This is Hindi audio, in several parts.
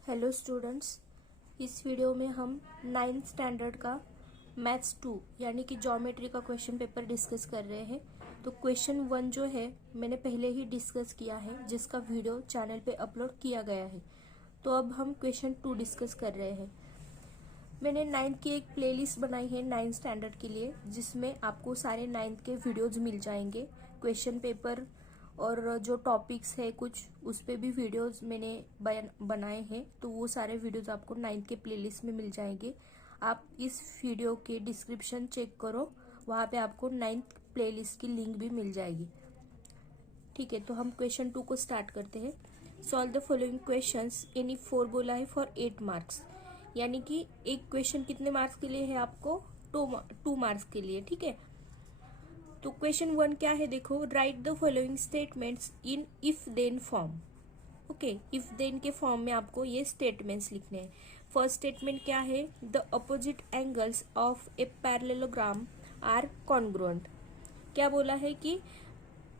हेलो स्टूडेंट्स, इस वीडियो में हम नाइन्थ स्टैंडर्ड का मैथ्स 2 यानी कि ज्योमेट्री का क्वेश्चन पेपर डिस्कस कर रहे हैं। तो क्वेश्चन 1 जो है मैंने पहले ही डिस्कस किया है, जिसका वीडियो चैनल पे अपलोड किया गया है। तो अब हम क्वेश्चन 2 डिस्कस कर रहे हैं। मैंने नाइन्थ की एक प्लेलिस्ट बनाई है नाइन्थ स्टैंडर्ड के लिए, जिसमें आपको सारे नाइन्थ के वीडियोज मिल जाएंगे। क्वेश्चन पेपर और जो टॉपिक्स है कुछ उस पे भी वीडियोस मैंने बनाए हैं, तो वो सारे वीडियोस आपको नाइन्थ के प्लेलिस्ट में मिल जाएंगे। आप इस वीडियो के डिस्क्रिप्शन चेक करो, वहाँ पे आपको नाइन्थ प्लेलिस्ट की लिंक भी मिल जाएगी। ठीक है, तो हम क्वेश्चन 2 को स्टार्ट करते हैं। Solve the following questions, any 4 बोला है फॉर 8 मार्क्स, यानी कि एक क्वेश्चन कितने मार्क्स के लिए है आपको? 2 मार्क्स के लिए। ठीक है, तो क्वेश्चन 1 क्या है देखो, write the following statements in if then form. Okay, if then के फॉर्म में आपको ये स्टेटमेंट्स लिखने हैं। फर्स्ट स्टेटमेंट क्या है, the opposite angles of a parallelogram are congruent. क्या बोला है कि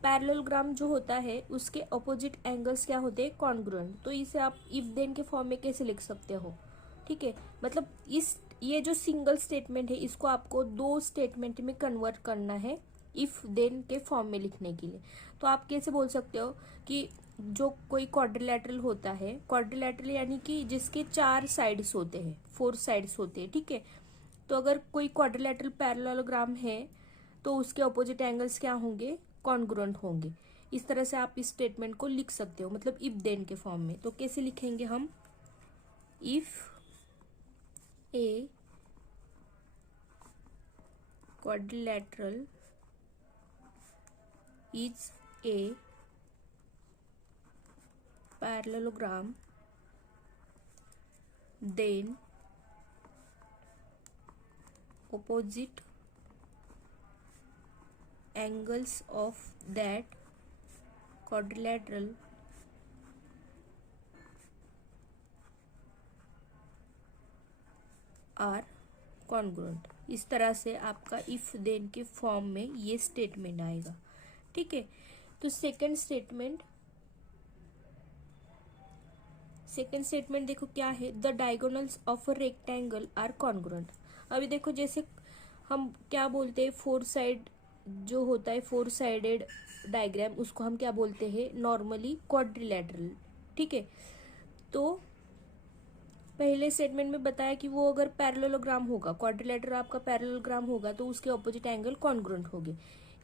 पैरेललोग्राम जो होता है उसके अपोजिट एंगल्स क्या होते हैं? कॉन्ग्रुएंट। तो इसे आप इफ देन के फॉर्म में कैसे लिख सकते हो? ठीक है, मतलब ये जो सिंगल स्टेटमेंट है इसको आपको 2 स्टेटमेंट में कन्वर्ट करना है इफ देन के फॉर्म में लिखने के लिए। तो आप कैसे बोल सकते हो कि जो कोई क्वाड्रिलैटरल होता है, क्वाड्रिलैटरल यानी कि जिसके 4 साइड्स होते हैं, 4 साइड्स होते हैं। ठीक है, तो अगर कोई क्वाड्रिलैटरल पैरेललोग्राम है तो उसके ऑपोजिट एंगल्स क्या होंगे? कॉन्ग्रुएंट होंगे। इस तरह से आप इस स्टेटमेंट को लिख सकते हो, मतलब इफ देन के फॉर्म में। तो कैसे लिखेंगे हम? If A quadrilateral is a parallelogram, then opposite angles of that quadrilateral are congruent. इस तरह से आपका इफ देन के फॉर्म में ये स्टेटमेंट आएगा। ठीक है, तो सेकंड स्टेटमेंट देखो क्या है, the diagonals of a rectangle are congruent. अभी देखो जैसे हम क्या बोलते हैं, 4 साइड जो होता है 4 साइडेड डायग्राम, उसको हम क्या बोलते हैं नॉर्मली? क्वाड्रिलैटरल। ठीक है, तो पहले स्टेटमेंट में बताया कि वो अगर पैरेललोग्राम होगा, क्वाड्रिलैटरल आपका पैरेललोग्राम होगा तो उसके ऑपोजिट एंगल कॉन्ग्रुएंट होंगे।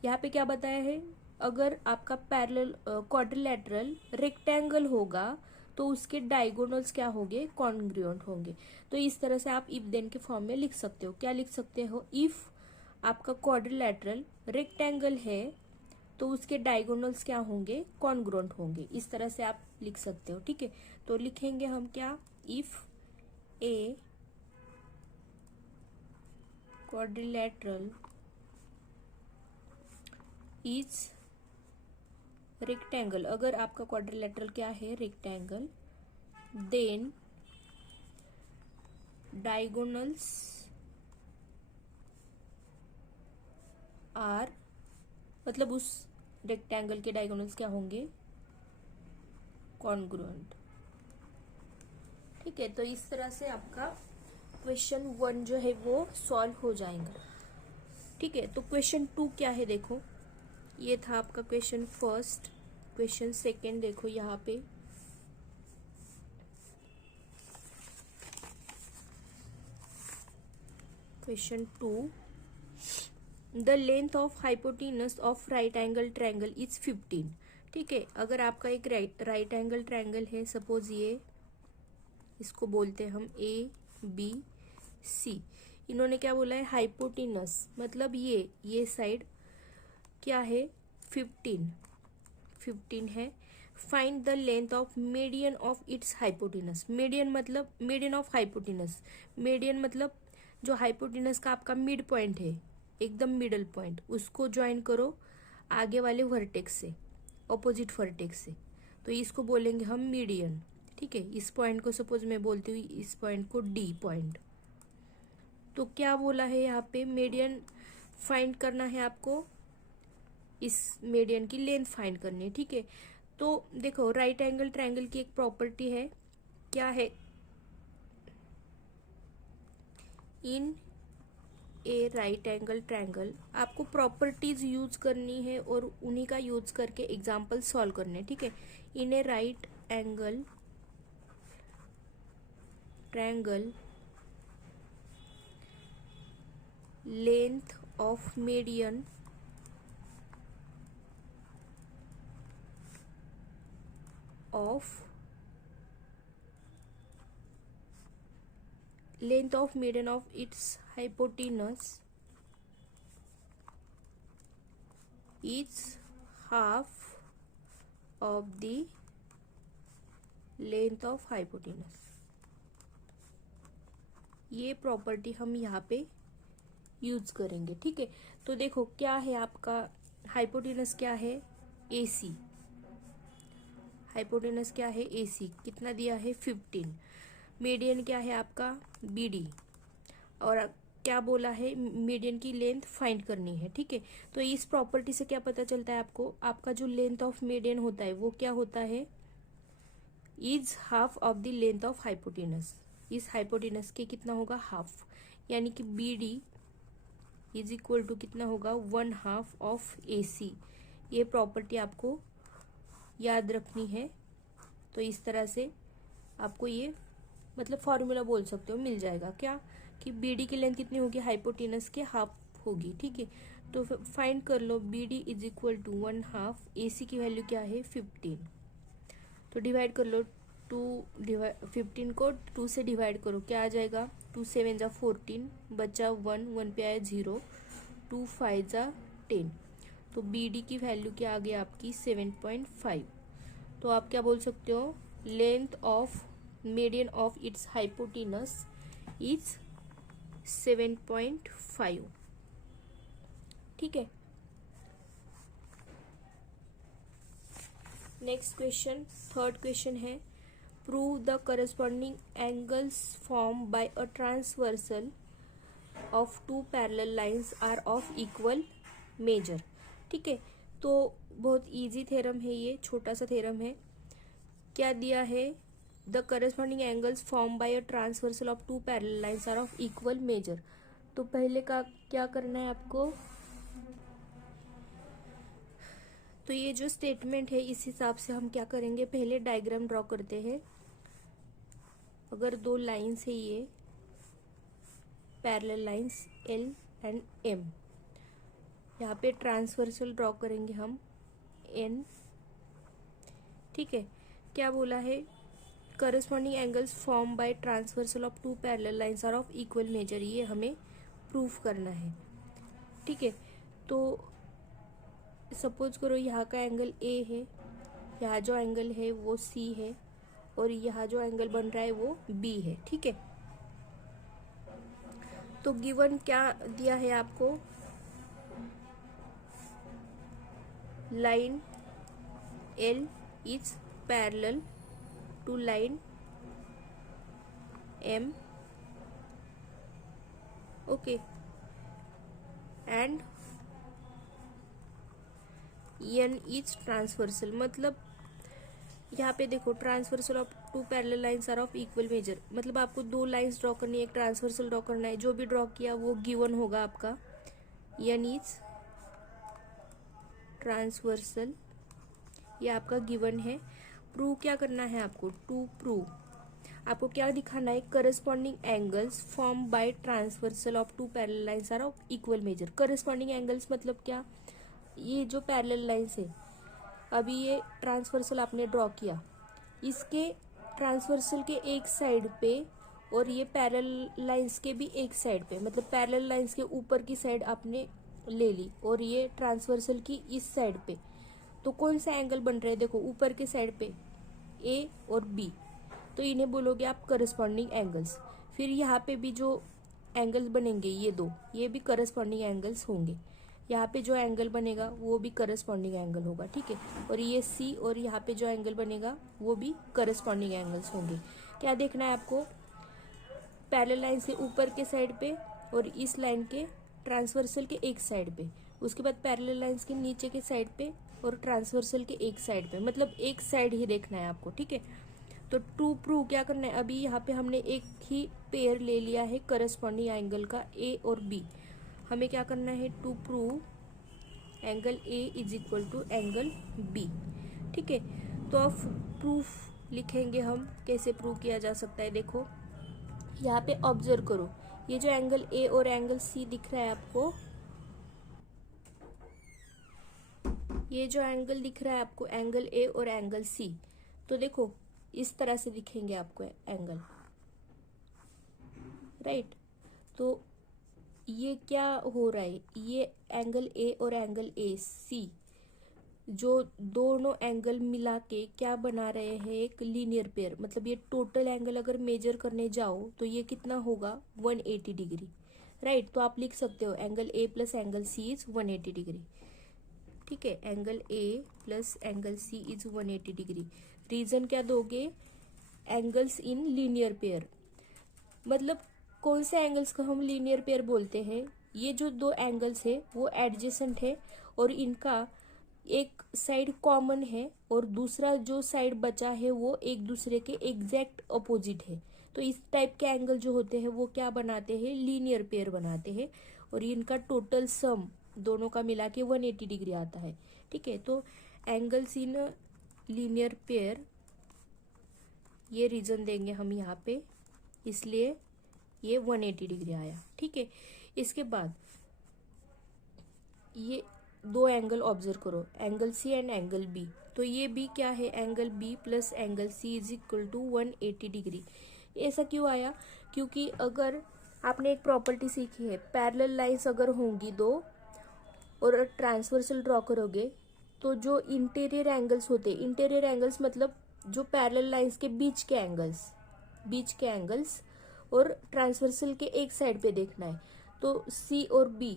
यहाँ पे क्या बताया है, अगर आपका क्वाड्रिलैटरल रेक्टेंगल होगा तो उसके डायगोनल्स क्या होंगे? कॉन्ग्रुएंट होंगे। तो इस तरह से आप इफ देन के फॉर्म में लिख सकते हो। क्या लिख सकते हो? इफ आपका क्वाड्रिलैटरल रेक्टेंगल है तो उसके डायगोनल्स क्या होंगे? कॉन्ग्रुएंट होंगे। इस तरह से आप लिख सकते हो। ठीक है, तो लिखेंगे हम क्या? If A quadrilateral is rectangle, अगर आपका क्वाड्रिलेटरल क्या है? रेक्टेंगल, देन डायगोनल्स आर, मतलब उस रेक्टेंगल के डायगोनल्स क्या होंगे? कॉन्ग्रुएंट। ठीक है, तो इस तरह से आपका क्वेश्चन 1 जो है वो सॉल्व हो जाएगा। ठीक है, तो क्वेश्चन 2 क्या है देखो, ये था आपका क्वेश्चन फर्स्ट। क्वेश्चन सेकेंड देखो यहाँ पे, question 2, the length of hypotenuse of right angle triangle is 15। ठीक है, अगर आपका एक राइट एंगल ट्रायंगल है, सपोज ये, इसको बोलते हैं हम ए बी सी। इन्होंने क्या बोला है? हाइपोटेनस, मतलब ये साइड क्या है? 15 है। Find the length of median of its hypotenuse. Median of hypotenuse, median मतलब जो हाइपोटेनस का आपका मिड पॉइंट है, एकदम मिडल पॉइंट, उसको ज्वाइन करो आगे वाले वर्टेक्स से, ऑपोजिट वर्टेक्स से, तो इसको बोलेंगे हम मीडियन। ठीक है, इस पॉइंट को सपोज मैं बोलती हूँ, इस पॉइंट को डी पॉइंट। तो क्या बोला है यहाँ पे? मीडियन फाइंड करना है आपको, इस मीडियन की लेंथ फाइंड करनी है। ठीक है, तो देखो राइट एंगल ट्रायंगल की एक प्रॉपर्टी है, क्या है? In a right angle triangle, आपको प्रॉपर्टीज यूज करनी है और उन्हीं का यूज करके एग्जाम्पल सॉल्व करने, ठीक है। In a right angle triangle length of median of its hypotenuse is half of the length of hypotenuse। ये प्रॉपर्टी हम यहाँ पे यूज करेंगे, ठीक है। तो देखो क्या है आपका हाइपोटेनस, क्या है AC, हाइपोटेनस क्या है AC, कितना दिया है 15। मीडियन क्या है आपका BD, और क्या बोला है मीडियन की लेंथ फाइंड करनी है, ठीक है। तो इस प्रॉपर्टी से क्या पता चलता है आपको, आपका जो लेंथ ऑफ मीडियन होता है वो क्या होता है, is half of the length of hypotenuse. इस हाइपोटेनस के कितना होगा हाफ, यानी कि BD इज इक्वल टू कितना होगा 1/2 ऑफ AC। ये प्रॉपर्टी आपको याद रखनी है। तो इस तरह से आपको ये मतलब फॉर्मूला बोल सकते हो, मिल जाएगा क्या कि BD की लेंथ कितनी होगी हाइपोटेनस के हाफ होगी, ठीक है। तो फाइंड कर लो BD is equal to 1/2, AC की वैल्यू क्या है 15। तो डिवाइड कर लो 15 को 2 से डिवाइड करो, क्या आ जाएगा 2 7 जा 14, बचा 1 पे आया 0, 2 5 जा 10। तो BD की वैल्यू क्या आ गई आपकी 7.5। तो आप क्या बोल सकते हो, length of median of its hypotenuse is 7.5, ठीक है। नेक्स्ट क्वेश्चन, थर्ड क्वेश्चन है, prove the corresponding angles form by a transversal of two parallel lines are of equal measure, ठीक है। तो बहुत इजी थ्योरम है ये, छोटा सा थ्योरम है। क्या दिया है, the corresponding angles form by a transversal of two parallel lines are of equal measure. तो पहले का क्या करना है आपको, तो ये जो स्टेटमेंट है इस हिसाब से हम क्या करेंगे, पहले डायग्राम ड्रॉ करते हैं। अगर दो लाइंस है ये parallel lines L and M, यहाँ पे ट्रांसवर्सल ड्रॉ करेंगे हम N, ठीक है। क्या बोला है, corresponding angles form by transversal of two parallel lines are of equal measure, ये हमें प्रूफ करना है, ठीक है। तो सपोज करो यहाँ का एंगल A है, यहाँ जो एंगल है वो C है, और यहाँ जो एंगल बन रहा है वो B है, ठीक है। तो गिवन क्या दिया है आपको, line L is parallel to line M, okay, and N is transversal. मतलब यहाँ पे देखो transversal of two parallel lines are of equal measure, मतलब आपको दो लाइंस ड्रॉ करनी है, एक ट्रांसवर्सल ड्रॉ करना है, जो भी ड्रॉ किया वो गिवन होगा आपका। N इज ट्रांसवर्सल, ये आपका गिवन है। प्रूव क्या करना है आपको, टू प्रूव आपको क्या दिखाना है, corresponding angles form by transversal of two parallel lines are of equal measure. Corresponding angles मतलब क्या, ये जो पैरेलल लाइंस है, अभी ये ट्रांसवर्सल आपने ड्रॉ किया, इसके ट्रांसवर्सल के एक साइड पे और ये पैरेलल लाइंस के भी एक साइड पे, मतलब पैरेलल लाइंस के ऊपर की साइड आपने ले ली और ये ट्रांसवर्सल की इस साइड पे, तो कौन सा एंगल बन रहा है, देखो ऊपर के साइड पे A और B, तो इन्हें बोलोगे आप करस्पॉन्डिंग एंगल्स। फिर यहाँ पे भी जो एंगल्स बनेंगे ये दो, ये भी करस्पॉन्डिंग एंगल्स होंगे। यहाँ पे जो एंगल बनेगा वो भी करस्पॉन्डिंग एंगल होगा, ठीक है। और ये C और यहाँ पे जो एंगल बनेगा वो भी करस्पॉन्डिंग एंगल्स होंगे। क्या देखना है आपको, पैरेलल लाइन से ऊपर के साइड पे और इस लाइन के ट्रांसवर्सल के एक साइड पे, उसके बाद पैरेलल लाइंस के नीचे के साइड पे और ट्रांसवर्सल के एक साइड पे, मतलब एक साइड ही देखना है आपको, ठीक है। तो टू प्रूव क्या करना है, अभी यहाँ पे हमने एक ही पेयर ले लिया है करस्पॉन्डिंग एंगल का ए और बी। हमें क्या करना है, to prove angle A is equal to angle B. ठीक है, तो अब प्रूफ लिखेंगे हम, कैसे प्रूव किया जा सकता है। देखो यहाँ पे ऑब्जर्व करो, ये जो एंगल ए और एंगल सी दिख रहा है आपको, ये जो एंगल दिख रहा है आपको, एंगल ए और एंगल सी, तो देखो इस तरह से दिखेंगे आपको एंगल, राइट। तो ये क्या हो रहा है, ये एंगल ए और एंगल ए सी जो दोनों एंगल मिला के क्या बना रहे हैं, एक लीनियर पेयर। मतलब ये टोटल एंगल अगर मेजर करने जाओ तो ये कितना होगा, 180 डिग्री, राइट। तो आप लिख सकते हो angle A plus angle C is 180 degree. ठीक है, angle A plus angle C is 180 degree. Reason क्या दोगे, एंगल्स इन लीनियर पेयर। मतलब कौन से एंगल्स को हम लीनियर पेयर बोलते हैं, ये जो दो एंगल्स है वो एडजेसेंट है और इनका एक साइड कॉमन है और दूसरा जो साइड बचा है वो एक दूसरे के एग्जैक्ट अपोजिट है। तो इस टाइप के एंगल जो होते हैं वो क्या बनाते हैं, लीनियर पेयर बनाते हैं, और इनका टोटल सम दोनों का मिला के 180 डिग्री आता है। ठीक है, तो एंगल्स इन लीनियर पेयर, ये रीजन देंगे हम यहाँ पे, इसलिए ये 180 डिग्री आया। ठीक है, इसके बाद ये दो एंगल ऑब्जर्व करो, angle C and angle B. तो ये भी क्या है, angle B plus angle C is equal to 180 degree. ऐसा क्यों आया, क्योंकि अगर आपने एक प्रॉपर्टी सीखी है, पैरेलल लाइंस अगर होंगी दो और ट्रांसवर्सल ड्रॉ करोगे तो जो इंटीरियर एंगल्स होते हैं, इंटीरियर एंगल्स मतलब जो पैरेलल लाइंस के बीच के एंगल्स और ट्रांसवर्सल के एक साइड पे देखना है। तो सी और बी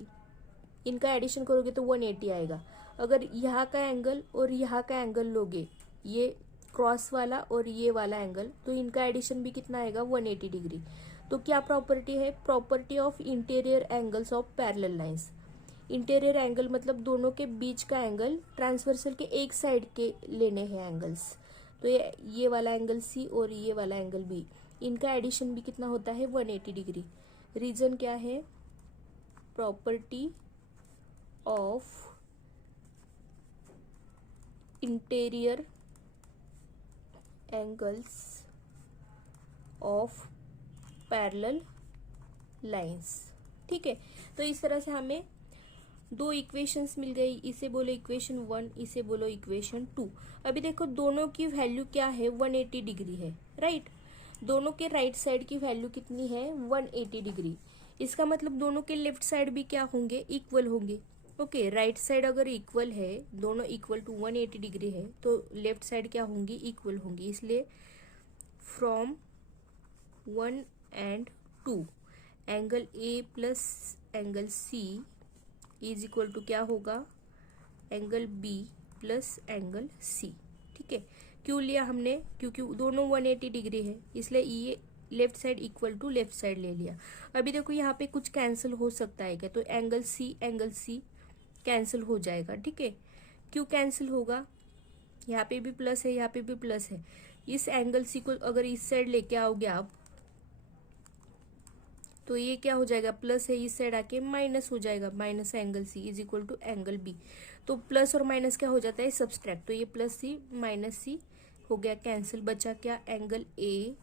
इनका एडिशन करोगे तो 180 आएगा। अगर यहाँ का एंगल और यहाँ का एंगल लोगे, ये क्रॉस वाला और ये वाला एंगल, तो इनका एडिशन भी कितना आएगा, 180 डिग्री। तो क्या प्रॉपर्टी है, property of interior angles of parallel lines. Interior angle मतलब दोनों के बीच का एंगल, ट्रांसवर्सल के एक साइड के लेने हैं एंगल्स। तो ये वाला एंगल सी और ये वाला एंगल बी, इनका एडिशन भी कितना होता है, 180 डिग्री। रीजन क्या है, property of interior angles of parallel lines. ठीक है, तो इस तरह से हमें दो इक्वेशंस मिल गई, इसे बोलो इक्वेशन 1, इसे बोलो इक्वेशन 2। अभी देखो दोनों की वैल्यू क्या है, 180 डिग्री है, राइट। दोनों के राइट साइड की वैल्यू कितनी है, 180 डिग्री। इसका मतलब दोनों के लेफ्ट साइड भी क्या होंगे, इक्वल होंगे। ओके, राइट साइड अगर इक्वल है, दोनों इक्वल टू 180 डिग्री है, तो लेफ्ट साइड क्या होंगी, इक्वल होंगी। इसलिए from 1 and 2 angle A plus angle C is equal to क्या होगा, angle B plus angle C. ठीक है, क्यों लिया हमने, क्योंकि दोनों 180 डिग्री है, इसलिए ये left side equal to left side ले लिया। अभी देखो यहाँ पे कुछ कैंसिल हो सकता है क्या, तो एंगल सी कैंसिल हो जाएगा। ठीक है, क्यों कैंसिल होगा, यहाँ पे भी प्लस है, यहाँ पे भी प्लस है। इस एंगल सी को अगर इस साइड लेके आओगे आप, तो ये क्या हो जाएगा, प्लस है, इस साइड आके माइनस हो जाएगा, minus angle C is equal to angle B. तो प्लस और माइनस क्या हो जाता है, सब्सट्रैक्ट। तो ये प्लस सी माइनस सी हो गया कैंसिल, बचा क्या, angle A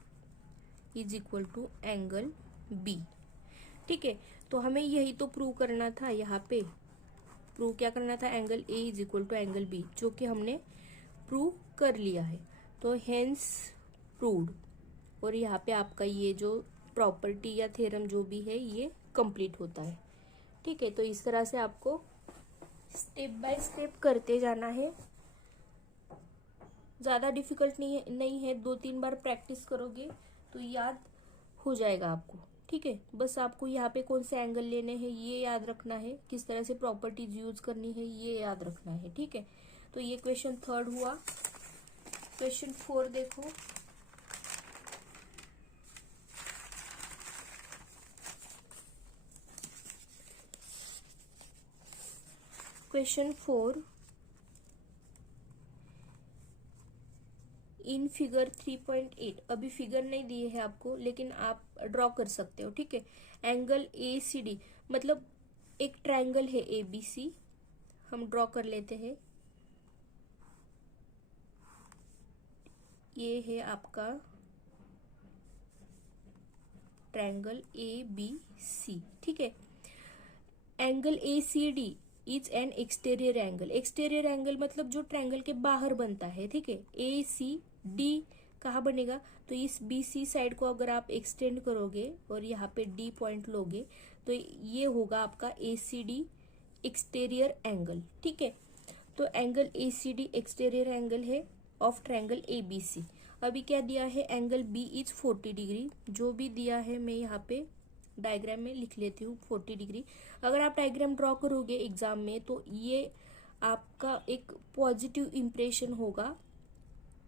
is equal to angle B. ठीक है, तो हमें यही तो प्रूव करना था, यहाँ पे प्रूव क्या करना था, angle A is equal to angle B, जो कि हमने प्रूव कर लिया है। तो हेंस प्रूव्ड, और यहाँ पे आपका ये जो प्रॉपर्टी या थ्योरम जो भी है ये कंप्लीट होता है। ठीक है, तो इस तरह से आपको स्टेप बाय स्टेप करते जाना है, ज़्यादा डिफिकल्ट नहीं है। 2-3 बार प्रैक्टिस करोगे तो याद हो जाएगा आपको। ठीक है, बस आपको यहाँ पे कौन से एंगल लेने हैं ये याद रखना है, किस तरह से प्रॉपर्टीज यूज करनी है ये याद रखना है। ठीक है, तो ये क्वेश्चन 3 हुआ। क्वेश्चन 4 देखो, क्वेश्चन 4, इन फिगर 3.8, अभी फिगर नहीं दिए है आपको, लेकिन आप ड्रॉ कर सकते हो, ठीक है। एंगल ए सी डी, मतलब एक ट्रायंगल है ए बी सी, हम ड्रॉ कर लेते हैं। ये है आपका ट्रायंगल ए बी सी, ठीक है। Angle A C D is an exterior angle. Exterior angle मतलब जो ट्रायंगल के बाहर बनता है, ठीक है। ए सी डी कहाँ बनेगा, तो इस बी सी साइड को अगर आप एक्सटेंड करोगे और यहाँ पे डी पॉइंट लोगे तो ये होगा आपका A C D exterior angle, ठीक है। तो angle A C D exterior angle है of triangle A B C. अभी क्या दिया है, एंगल बी इज 40 डिग्री। जो भी दिया है मैं यहाँ पे डायग्राम में लिख लेती हूँ 40 डिग्री। अगर आप डायग्राम ड्रॉ करोगे एग्जाम में तो ये आपका एक पॉजिटिव इम्प्रेशन होगा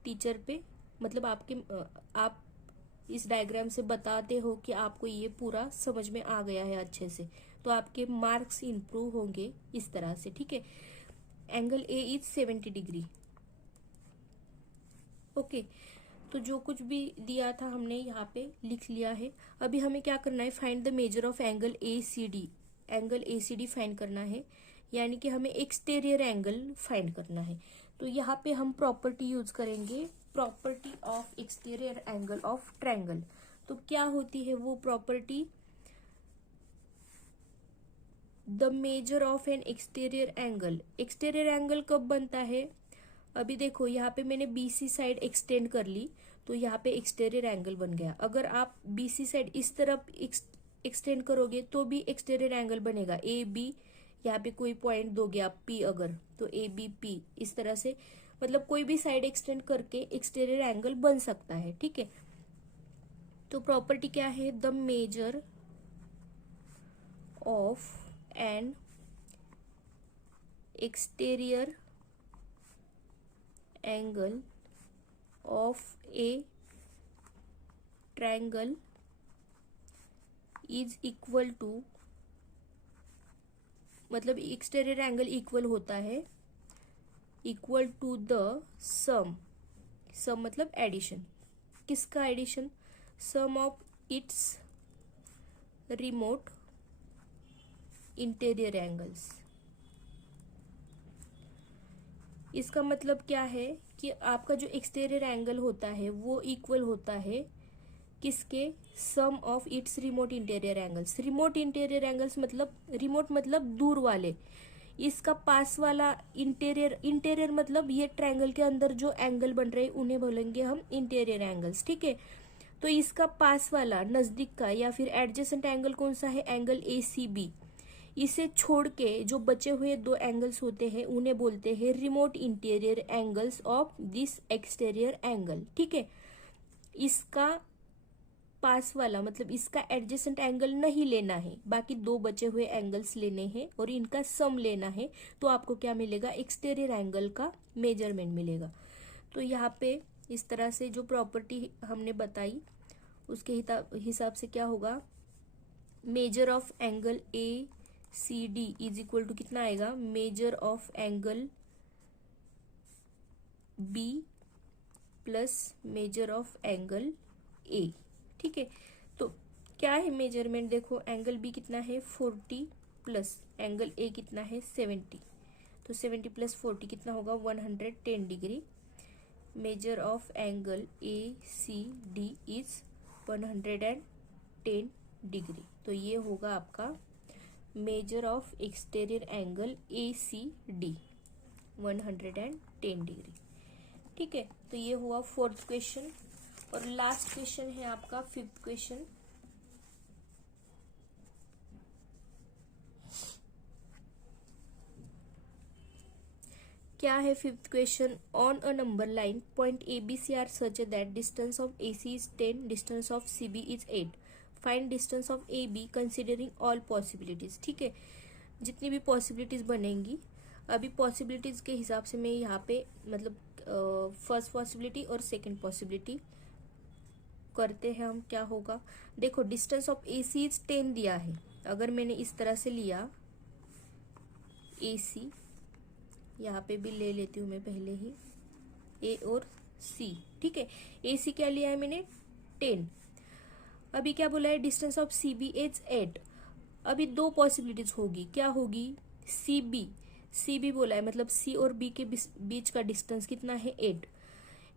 टीचर पे, मतलब आप इस डायग्राम से बताते हो कि आपको ये पूरा समझ में आ गया है अच्छे से, तो आपके मार्क्स इंप्रूव होंगे इस तरह से, ठीक है। Angle A is 70 degree, okay. तो जो कुछ भी दिया था हमने यहाँ पे लिख लिया है। अभी हमें क्या करना है, find the measure of angle A C D. Angle A C D find करना है, यानी कि हमें एक्सटीरियर एंगल फाइंड करना है। तो यहाँ पे हम प्रॉपर्टी यूज करेंगे, property of exterior angle of triangle. तो क्या होती है वो property, the measure of an exterior angle. Exterior angle कब बनता है, अभी देखो यहाँ पे मैंने बीसी साइड एक्सटेंड कर ली तो यहाँ पे एक्सटीरियर एंगल बन गया। अगर आप बीसी साइड इस तरफ एक्सटेंड करोगे तो भी एक्सटीरियर एंगल बनेगा। ए बी, यहाँ पे कोई पॉइंट दोगे आप पी अगर, तो ए बी पी इस तरह से, मतलब कोई भी साइड एक्सटेंड करके एक्सटीरियर एंगल बन सकता है, ठीक है। तो प्रॉपर्टी क्या है, the measure of an exterior angle of a triangle is equal to, मतलब एक्सटीरियर एंगल इक्वल होता है, equal to the sum, sum मतलब एडिशन, किसका addition, sum of its remote interior angles. इसका मतलब क्या है कि आपका जो एक्सटीरियर एंगल होता है वो इक्वल होता है किसके, sum of its remote interior angles. Remote interior angles मतलब, रिमोट मतलब दूर वाले, इसका पास वाला इंटीरियर, इंटीरियर मतलब ये ट्रायंगल के अंदर जो एंगल बन रहे हैं उन्हें बोलेंगे हम इंटीरियर एंगल्स, ठीक है। तो इसका पास वाला नजदीक का या फिर एडजेसेंट एंगल कौन सा है, एंगल ए सी बी। इसे छोड़ के जो बचे हुए दो एंगल्स होते हैं उन्हें बोलते हैं remote interior angles of this exterior angle, ठीक है। इसका पास वाला मतलब इसका एडजेसेंट एंगल नहीं लेना है, बाकी दो बचे हुए एंगल्स लेने हैं और इनका सम लेना है, तो आपको क्या मिलेगा, एक्सटीरियर एंगल का मेजरमेंट मिलेगा। तो यहाँ पे इस तरह से जो प्रॉपर्टी हमने बताई उसके हिसाब से क्या होगा, measure of angle A C D is equal to कितना आएगा, measure of angle B plus measure of angle A, ठीक है। तो क्या है मेजरमेंट, देखो एंगल बी कितना है 40 प्लस एंगल ए कितना है 70, तो 70 प्लस 40 कितना होगा 110 degree. Measure of angle A C D is 110 degree. तो ये होगा आपका measure of exterior angle A C D 110 degree, ठीक है। तो ये हुआ फोर्थ क्वेश्चन। और लास्ट क्वेश्चन है आपका फिफ्थ क्वेश्चन। क्या है fifth question, on a number line point A B C are such that distance of A C is 10, distance of C B is 8, find distance of A be considering all possibilities, ठीक है। जितनी भी पॉसिबिलिटीज बनेंगी, अभी पॉसिबिलिटीज के हिसाब से मैं यहाँ पे मतलब फर्स्ट पॉसिबिलिटी और सेकंड पॉसिबिलिटी करते हैं हम। क्या होगा, देखो distance of A C is 10 दिया है, अगर मैंने इस तरह से लिया ए सी, यहाँ पे भी ले लेती हूँ मैं पहले ही, ए और सी, ठीक है। AC क्या लिया है मैंने 10। अभी क्या बोला है, डिस्टेंस ऑफ CB इज 8। अभी दो पॉसिबिलिटीज होगी, क्या होगी, CB बोला है, मतलब C और B के बीच का डिस्टेंस कितना है 8।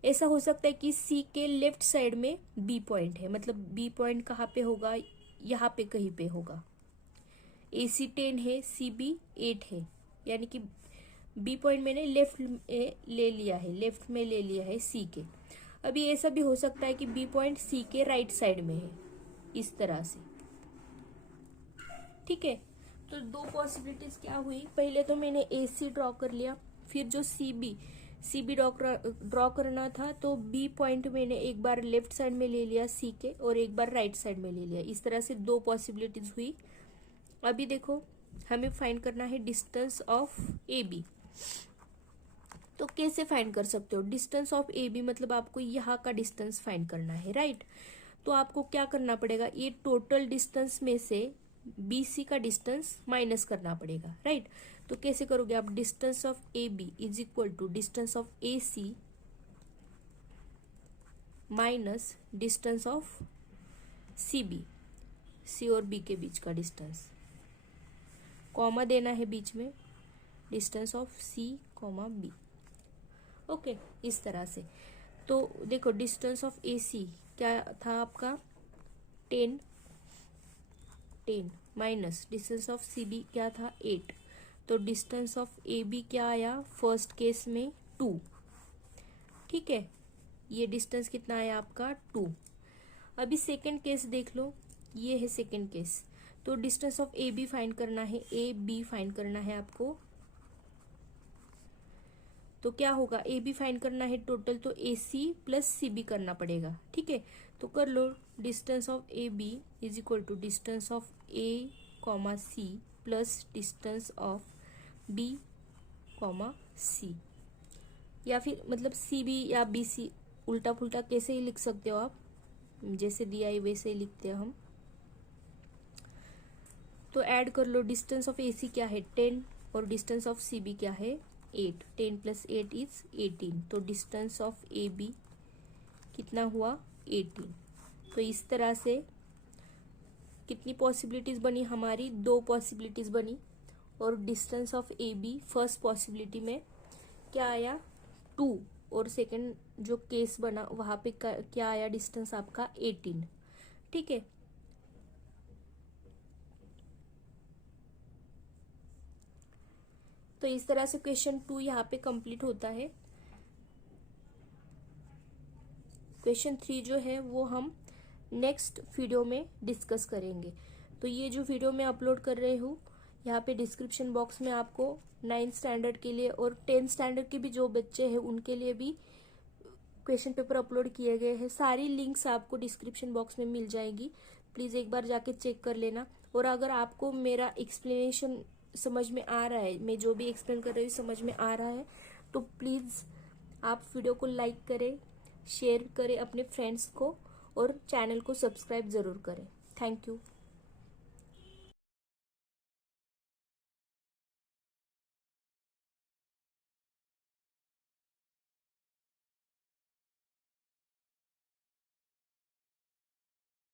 ऐसा हो सकता है कि C के लेफ्ट साइड में B पॉइंट है, मतलब B पॉइंट कहाँ पे होगा, यहाँ पे कहीं पे होगा। AC 10 है, CB 8 है, यानी कि B पॉइंट मैंने लेफ्ट में ले लिया है C के। अभी ऐसा भी हो सकता है कि B पॉइंट C के राइट साइड में है, इस तरह से, ठीक है। तो दो पॉसिबिलिटीज क्या हुई, पहले तो मैंने AC ड्रॉ कर लिया, फिर जो CB ड्रॉ करना था, तो B पॉइंट मैंने एक बार लेफ्ट साइड में ले लिया C के और एक बार राइट साइड में ले लिया। इस तरह से दो पॉसिबिलिटीज हुई। अभी देखो, हमें फाइंड करना है डिस्टेंस ऑफ AB। तो कैसे फाइंड कर सकते हो, डिस्टेंस ऑफ AB मतलब आपको यहाँ का डिस्टेंस फाइंड करना है, राइट। तो आपको क्या करना पड़ेगा, ये टोटल डिस्टेंस में से BC का डिस्टेंस माइनस करना पड़ेगा, राइट। तो कैसे करोगे आप, distance of AB is equal to distance of AC minus distance of CB, C और B के बीच का डिस्टेंस, कॉमा देना है बीच में, distance of C, B। Okay, इस तरह से। तो देखो, डिस्टेंस ऑफ AC क्या था आपका 10 माइनस डिस्टेंस ऑफ CB क्या था 8। तो डिस्टेंस ऑफ AB क्या आया, फर्स्ट केस में 2, ठीक है। ये डिस्टेंस कितना आया आपका 2। अभी सेकंड केस देख लो, ये है सेकंड केस। तो डिस्टेंस ऑफ AB फाइंड करना है, AB फाइंड करना है आपको। तो क्या होगा, AB फाइंड करना है टोटल, तो AC प्लस CB करना पड़ेगा, ठीक है। तो कर लो, distance of AB is equal to distance of A, C plus distance of B, C, या फिर मतलब CB या BC, उल्टा पुल्टा कैसे ही लिख सकते हो आप, जैसे दिया है वैसे ही लिखते हैं हम। तो ऐड कर लो, डिस्टेंस ऑफ AC क्या है 10 और डिस्टेंस ऑफ CB क्या है 8। 10 प्लस 8 इज 18। तो डिस्टेंस ऑफ AB कितना हुआ 18। तो इस तरह से कितनी पॉसिबिलिटीज बनी हमारी, दो पॉसिबिलिटीज बनी। और distance of AB first possibility में क्या आया 2, और सेकंड जो केस बना वहां पे क्या आया डिस्टेंस आपका 18, ठीक है। तो इस तरह से क्वेश्चन 2 यहाँ पे कंप्लीट होता है। क्वेश्चन 3 जो है वो हम नेक्स्ट वीडियो में डिस्कस करेंगे। तो ये जो वीडियो मैं अपलोड कर रही हूँ, यहाँ पे डिस्क्रिप्शन बॉक्स में आपको 9th स्टैंडर्ड के लिए और 10th स्टैंडर्ड के भी जो बच्चे हैं उनके लिए भी क्वेश्चन पेपर अपलोड किए गए हैं। सारी लिंक्स आपको डिस्क्रिप्शन बॉक्स में मिल जाएगी, प्लीज़ एक बार जाके चेक कर लेना। और अगर आपको मेरा एक्सप्लेनेशन समझ में आ रहा है, मैं जो भी एक्सप्लेन कर रही हूँ समझ में आ रहा है, तो प्लीज़ आप वीडियो को लाइक करें, शेयर करें अपने फ्रेंड्स को, और चैनल को सब्सक्राइब ज़रूर करें। Thank you.